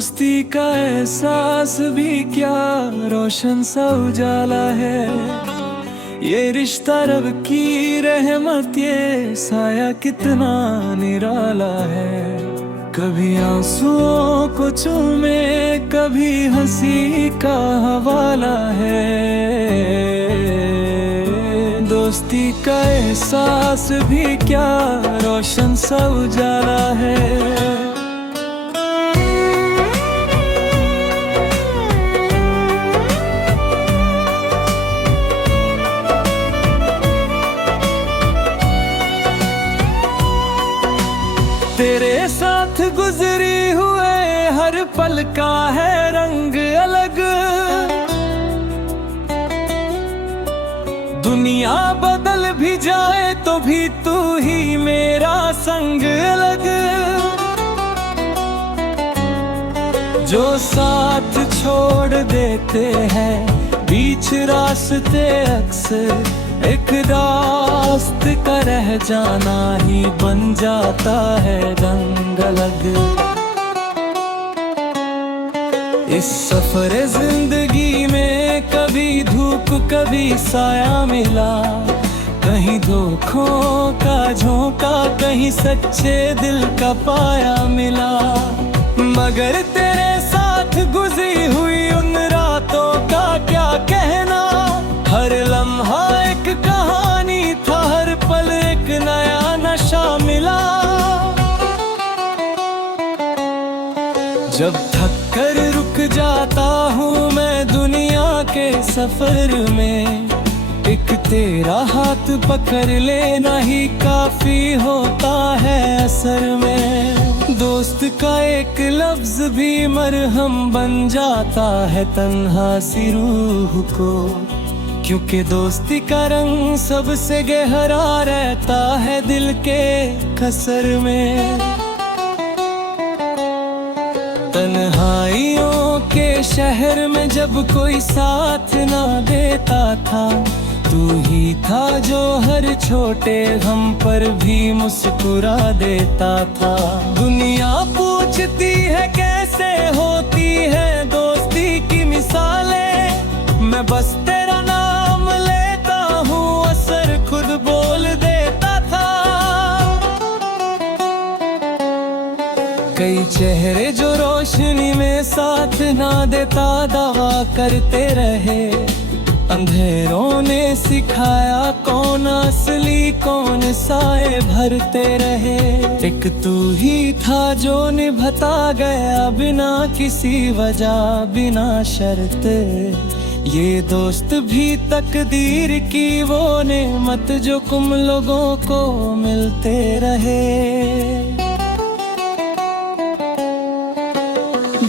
दोस्ती का एहसास भी क्या रोशन सा उजाला है। ये रिश्ता रब की रहमत, ये साया कितना निराला है। कभी आंसुओं को चूमे, कभी हंसी का हवाला है। दोस्ती का एहसास भी क्या रोशन सा उजाला है। तेरे साथ गुजरी हुए हर पल का है रंग अलग। दुनिया बदल भी जाए तो भी तू ही मेरा संग अलग। जो साथ छोड़ देते हैं बीच रास्ते, अक्सर एक रास्त का रह जाना ही बन जाता है रंग अलग। इस सफर जिंदगी में कभी धूप कभी साया मिला, कहीं धोखों का झोंका, कहीं सच्चे दिल का पाया मिला। मगर तेरे साथ गुजरी हुई उन रातों का क्या कहना। हर लम्हा एक कहानी था, हर पल एक नया नशा मिला। जब थक कर रुक जाता हूँ मैं दुनिया के सफर में, एक तेरा हाथ पकड़ लेना ही काफी होता है असर में। दोस्त का एक लफ्ज भी मरहम बन जाता है तन्हा सी रूह को, क्योंकि दोस्ती का रंग सबसे गहरा रहता है दिल के कसर में। तन्हाइयों के शहर में जब कोई साथ ना देता था, तू ही था जो हर छोटे गम पर भी मुस्कुरा देता था। दुनिया पूछती है कैसे होती है दोस्ती की मिसालें, मैं बस तेरा नाम लेता हूँ, असर खुद बोल देता था। कई चेहरे जो रोशनी में साथ ना देता दावा करते रहे, अंधेरों ने सिखाया कौन असली कौन साए भरते रहे। एक तू ही था जो निभता गया बिना किसी वजह बिना शर्त। ये दोस्त भी तकदीर की वो नेमत जो कुम लोगों को मिलते रहे।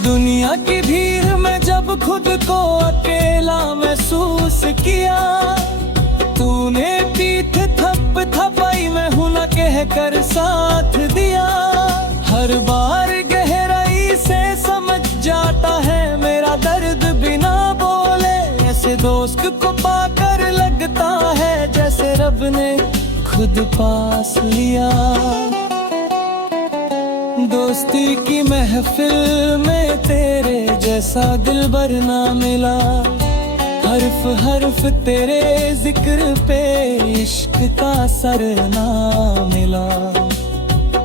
दुनिया की भीड़ में जब खुद को अकेला महसूस किया, तूने पीठ थप थपाई मैं हूं न कह कर साथ दिया। हर बार गहराई से समझ जाता है मेरा दर्द बिना बोले, ऐसे दोस्त को पाकर लगता है जैसे रब ने खुद पास लिया। दोस्ती की महफिल में तेरे जैसा दिलबर ना मिला, हर्फ हर्फ तेरे जिक्र पे इश्क का सर ना मिला।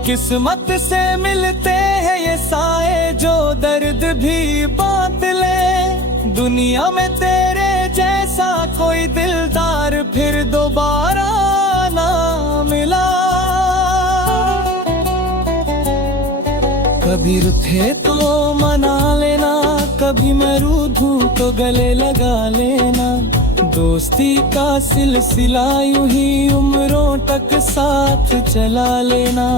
किस्मत से मिलते हैं ये साए जो दर्द भी बांट ले, दुनिया में तेरे जैसा कोई दिलदार फिर दोबारा ना मिला। कभी रुठे तो मना लेना, कभी मैं रूठूं तो गले लगा लेना। दोस्ती का सिलसिला यूं ही उम्रों तक साथ चला लेना।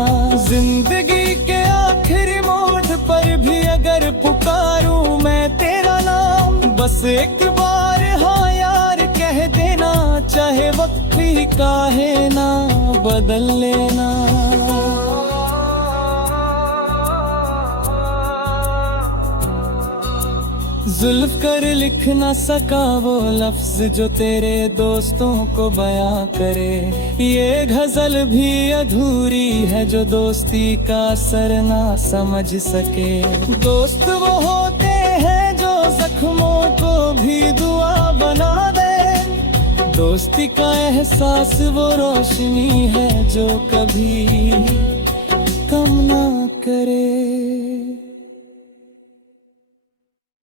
जिंदगी के आखिरी मोड़ पर भी अगर पुकारूं मैं तेरा नाम, बस एक बार हाँ यार कह देना, चाहे वक्त ही काहे ना बदल लेना। जुल्फ कर लिख ना सका वो लफ्ज जो तेरे दोस्तों को बयां करे। ये गजल भी अधूरी है जो दोस्ती का असर ना समझ सके। दोस्त वो होते हैं जो जख्मों को भी दुआ बना दे। दोस्ती का एहसास वो रोशनी है जो कभी कम ना करे।